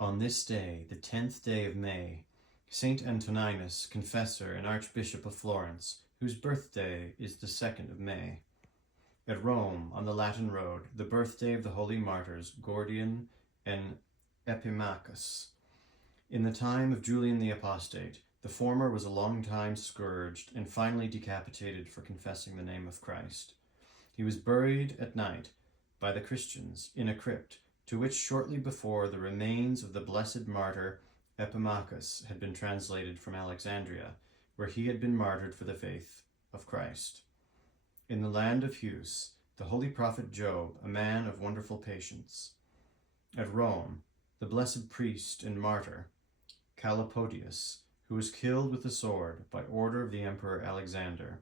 On this day, the 10th day of May, Saint Antoninus, confessor and Archbishop of Florence, whose birthday is the 2nd of May. At Rome, on the Latin road, the birthday of the holy martyrs Gordian and Epimachus. In the time of Julian the Apostate, the former was a long time scourged and finally decapitated for confessing the name of Christ. He was buried at night by the Christians in a crypt, to which shortly before the remains of the blessed martyr Epimachus had been translated from Alexandria, where he had been martyred for the faith of Christ. In the land of Hus, the holy prophet Job, a man of wonderful patience. At Rome, the blessed priest and martyr Calipodius, who was killed with the sword by order of the Emperor Alexander.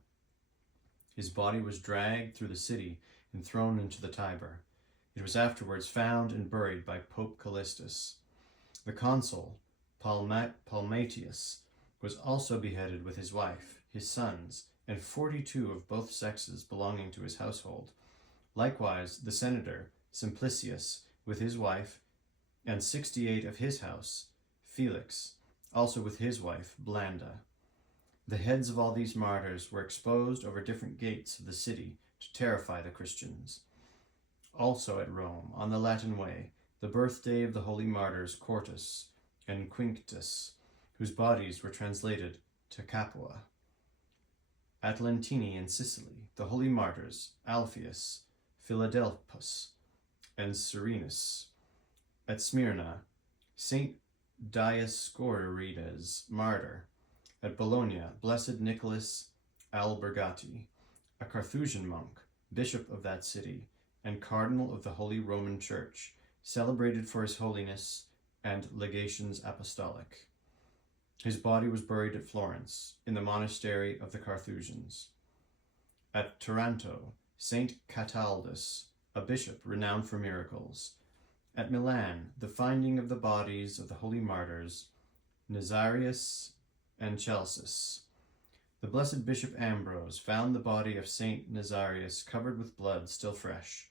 His body was dragged through the city and thrown into the Tiber. It was afterwards found and buried by Pope Callistus. The consul, Palmatius, was also beheaded with his wife, his sons, and 42 of both sexes belonging to his household. Likewise, the senator, Simplicius, with his wife, and 68 of his house, Felix, also with his wife, Blanda. The heads of all these martyrs were exposed over different gates of the city to terrify the Christians. Also at Rome, on the Latin Way, the birthday of the holy martyrs Quartus and Quinctus, whose bodies were translated to Capua. At Lentini in Sicily, the holy martyrs Alpheus, Philadelphus, and Serenus. At Smyrna, Saint Dioscorides, martyr. At Bologna, blessed Nicholas Albergati, a Carthusian monk, bishop of that city, and cardinal of the Holy Roman Church, celebrated for his holiness and legations apostolic. His body was buried at Florence, in the monastery of the Carthusians. At Taranto, Saint Cataldus, a bishop renowned for miracles. At Milan, the finding of the bodies of the holy martyrs Nazarius and Celsus. The blessed Bishop Ambrose found the body of Saint Nazarius covered with blood still fresh,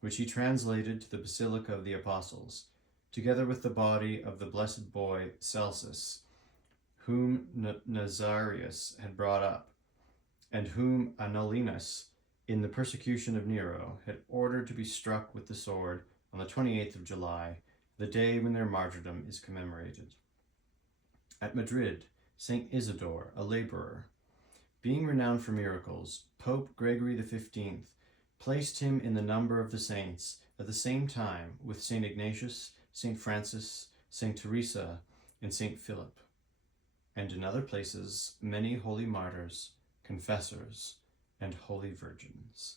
which he translated to the Basilica of the Apostles, together with the body of the blessed boy Celsus, whom Nazarius had brought up, and whom Anolinus, in the persecution of Nero, had ordered to be struck with the sword on the 28th of July, the day when their martyrdom is commemorated. At Madrid, Saint Isidore, a laborer. Being renowned for miracles, Pope Gregory XV placed him in the number of the saints at the same time with Saint Ignatius, Saint Francis, Saint Teresa, and Saint Philip, and in other places many holy martyrs, confessors, and holy virgins.